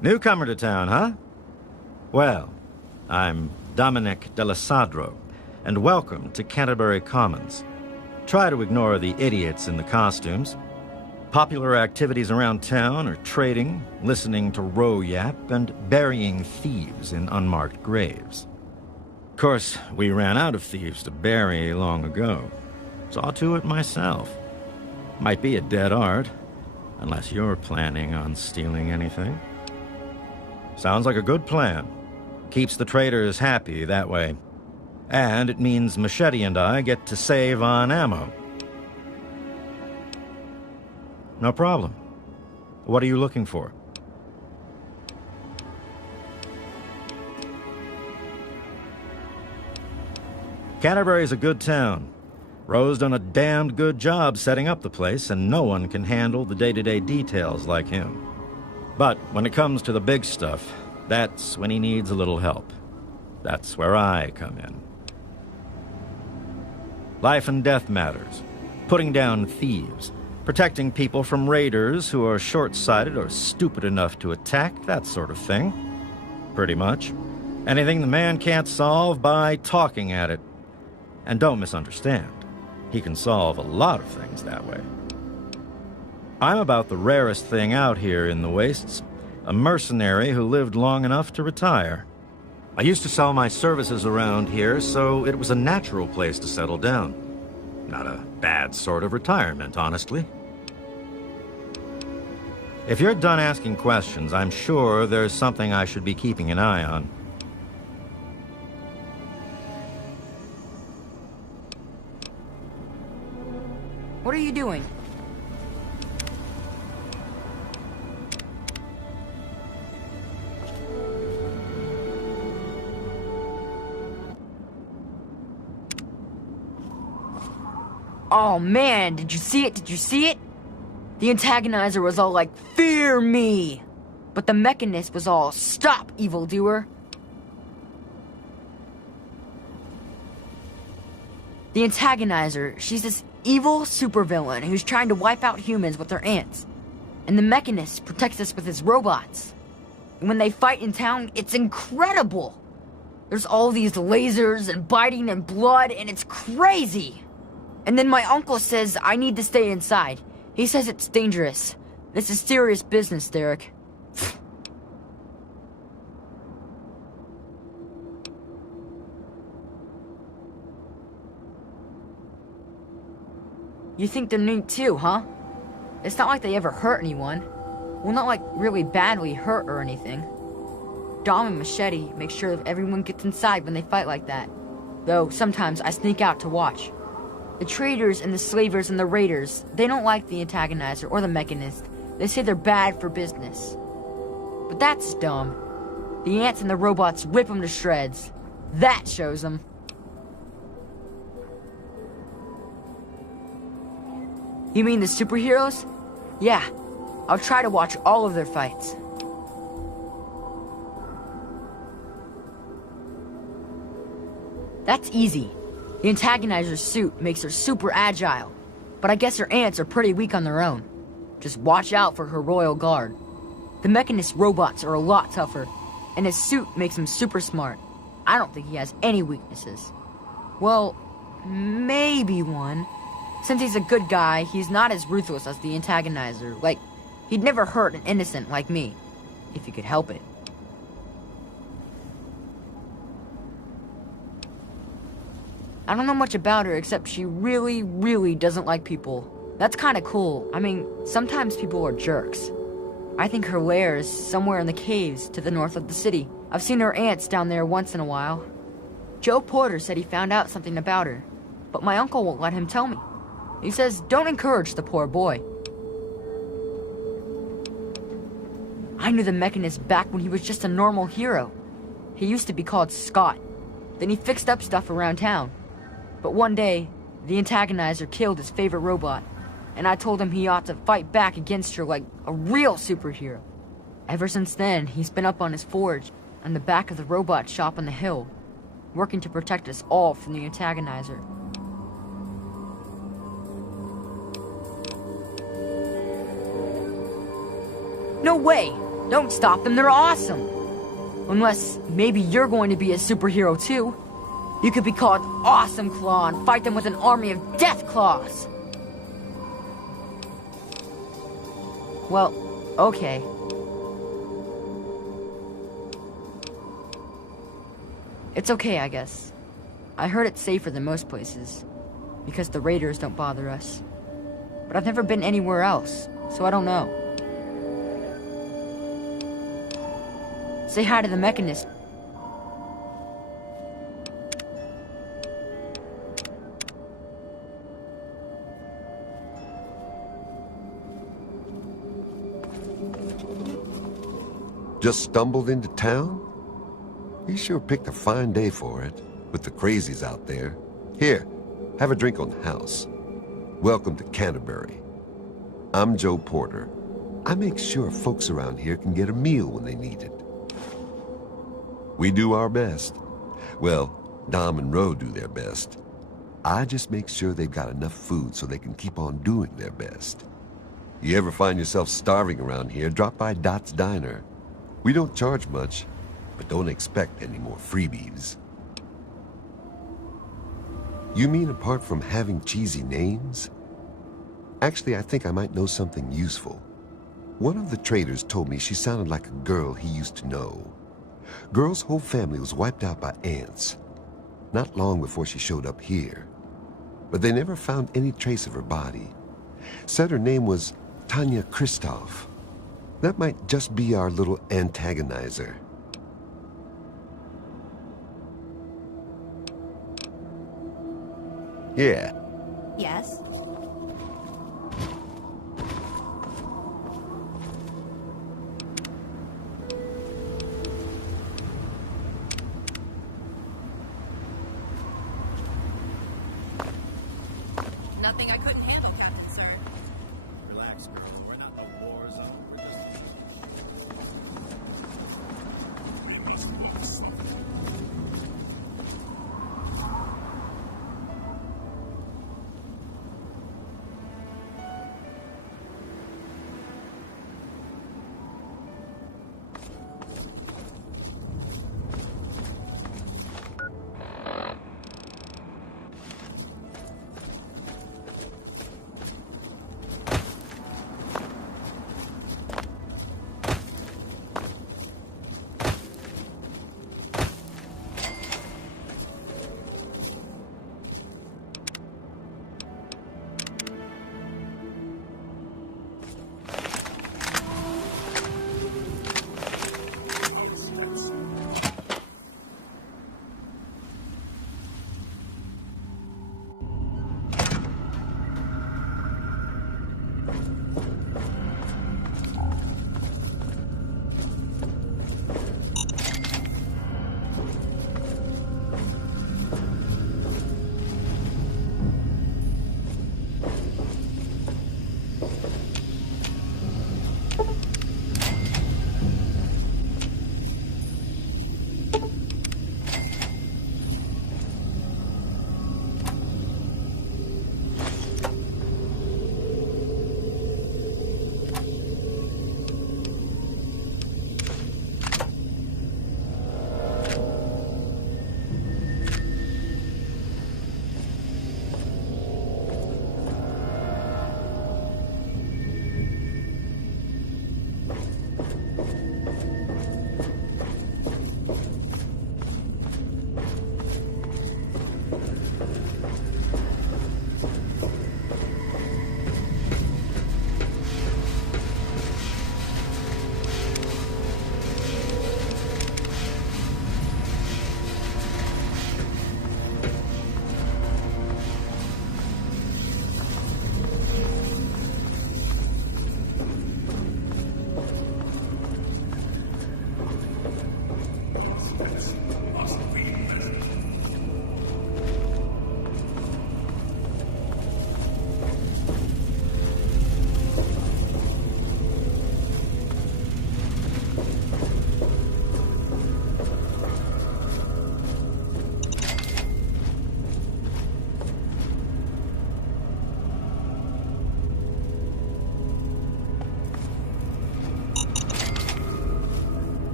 Newcomer to town, huh? Well, I'm Dominic Delasadro, and welcome to Canterbury Commons. Try to ignore the idiots in the costumes. Popular activities around town are trading, listening to row yap, and burying thieves in unmarked graves. Of course, we ran out of thieves to bury long ago. Saw to it myself. Might be a dead art, unless you're planning on stealing anything. Sounds like a good plan. Keeps the traders happy that way. And it means Machete and I get to save on ammo. No problem. What are you looking for? Canterbury's a good town. Ro's done a damned good job setting up the place, and no one can handle the day-to-day details like him. But when it comes to the big stuff, that's when he needs a little help. That's where I come in. Life and death matters. Putting down thieves. Protecting people from raiders who are short-sighted or stupid enough to attack, that sort of thing. Pretty much. Anything the man can't solve by talking at it. And don't misunderstand. He can solve a lot of things that way. I'm about the rarest thing out here in the wastes. A mercenary who lived long enough to retire. I used to sell my services around here, so it was a natural place to settle down. Not a bad sort of retirement, honestly. If you're done asking questions, I'm sure there's something I should be keeping an eye on. What are you doing? Oh man, did you see it? Did you see it? The antagonizer was all like, "Fear me!" But the mechanist was all, "Stop, evildoer!" The antagonizer, she's this evil supervillain who's trying to wipe out humans with her ants. And the mechanist protects us with his robots. And when they fight in town, it's incredible! There's all these lasers and biting and blood, and it's crazy! And then my uncle says I need to stay inside. He says it's dangerous. This is serious business, Derek. You think they're neat too, huh? It's not like they ever hurt anyone. Well, not like really badly hurt or anything. Dom and Machete make sure that everyone gets inside when they fight like that. Though sometimes I sneak out to watch. The traders and the slavers and the raiders, they don't like the antagonizer or the mechanist. They say they're bad for business. But that's dumb. The ants and the robots rip them to shreds. That shows them. You mean the superheroes? Yeah, I'll try to watch all of their fights. That's easy. The antagonizer's suit makes her super agile, but I guess her ants are pretty weak on their own. Just watch out for her royal guard. The mechanist robots are a lot tougher, and his suit makes him super smart. I don't think he has any weaknesses. Well, maybe one. Since he's a good guy, he's not as ruthless as the antagonizer. Like, he'd never hurt an innocent like me, if he could help it. I don't know much about her except she really, really doesn't like people. That's kinda cool. I mean, sometimes people are jerks. I think her lair is somewhere in the caves to the north of the city. I've seen her ants down there once in a while. Joe Porter said he found out something about her, but my uncle won't let him tell me. He says, don't encourage the poor boy. I knew the mechanist back when he was just a normal hero. He used to be called Scott. Then he fixed up stuff around town. But one day, the antagonizer killed his favorite robot, and I told him he ought to fight back against her like a real superhero. Ever since then, he's been up on his forge, on the back of the robot shop on the hill, working to protect us all from the antagonizer. No way! Don't stop them, they're awesome. Unless maybe you're going to be a superhero too. You could be called Awesome Claw and fight them with an army of Death Claws. Well, okay. It's okay, I guess. I heard it's safer than most places, because the raiders don't bother us. But I've never been anywhere else, so I don't know. Say hi to the mechanist. Just stumbled into town? You sure picked a fine day for it, with the crazies out there. Here, have a drink on the house. Welcome to Canterbury. I'm Joe Porter. I make sure folks around here can get a meal when they need it. We do our best. Well, Dom and Ro do their best. I just make sure they've got enough food so they can keep on doing their best. You ever find yourself starving around here, drop by Dot's Diner. We don't charge much, but don't expect any more freebies. You mean apart from having cheesy names? Actually, I think I might know something useful. One of the traders told me she sounded like a girl he used to know. Girl's whole family was wiped out by ants, not long before she showed up here. But they never found any trace of her body. Said her name was Tanya Kristoff. That might just be our little antagonizer. Yeah. Yes? Nothing I couldn't handle, Captain Sir. Relax, girl. We're not in a war zone. We're just...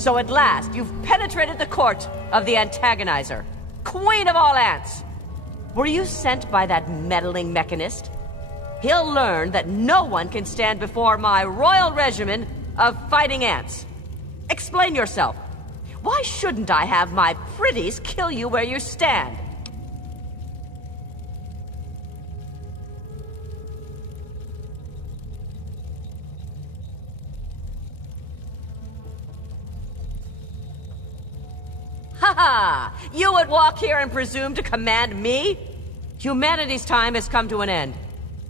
So at last, you've penetrated the court of the antagonizer, queen of all ants. Were you sent by that meddling mechanist? He'll learn that no one can stand before my royal regimen of fighting ants. Explain yourself. Why shouldn't I have my pretties kill you where you stand? Ha ha! You would walk here and presume to command me? Humanity's time has come to an end.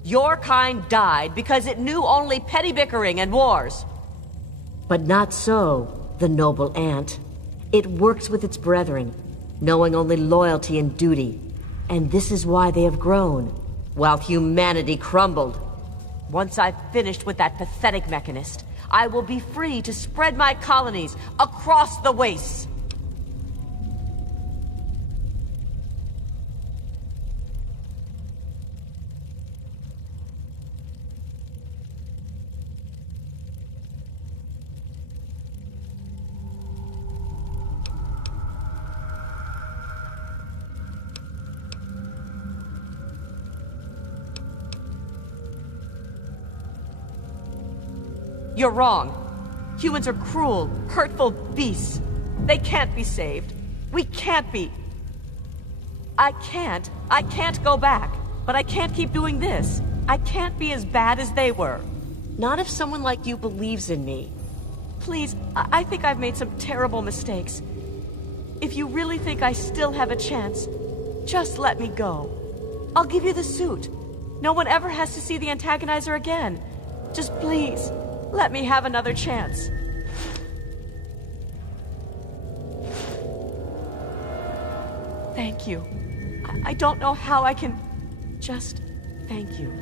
Your kind died because it knew only petty bickering and wars. But not so, the noble ant. It works with its brethren, knowing only loyalty and duty. And this is why they have grown, while humanity crumbled. Once I've finished with that pathetic mechanist, I will be free to spread my colonies across the wastes. You're wrong. Humans are cruel, hurtful beasts. They can't be saved. We can't be. I can't go back. But I can't keep doing this. I can't be as bad as they were. Not if someone like you believes in me. Please, I think I've made some terrible mistakes. If you really think I still have a chance, just let me go. I'll give you the suit. No one ever has to see the antagonizer again. Just please, let me have another chance. Thank you. I don't know how I can just thank you.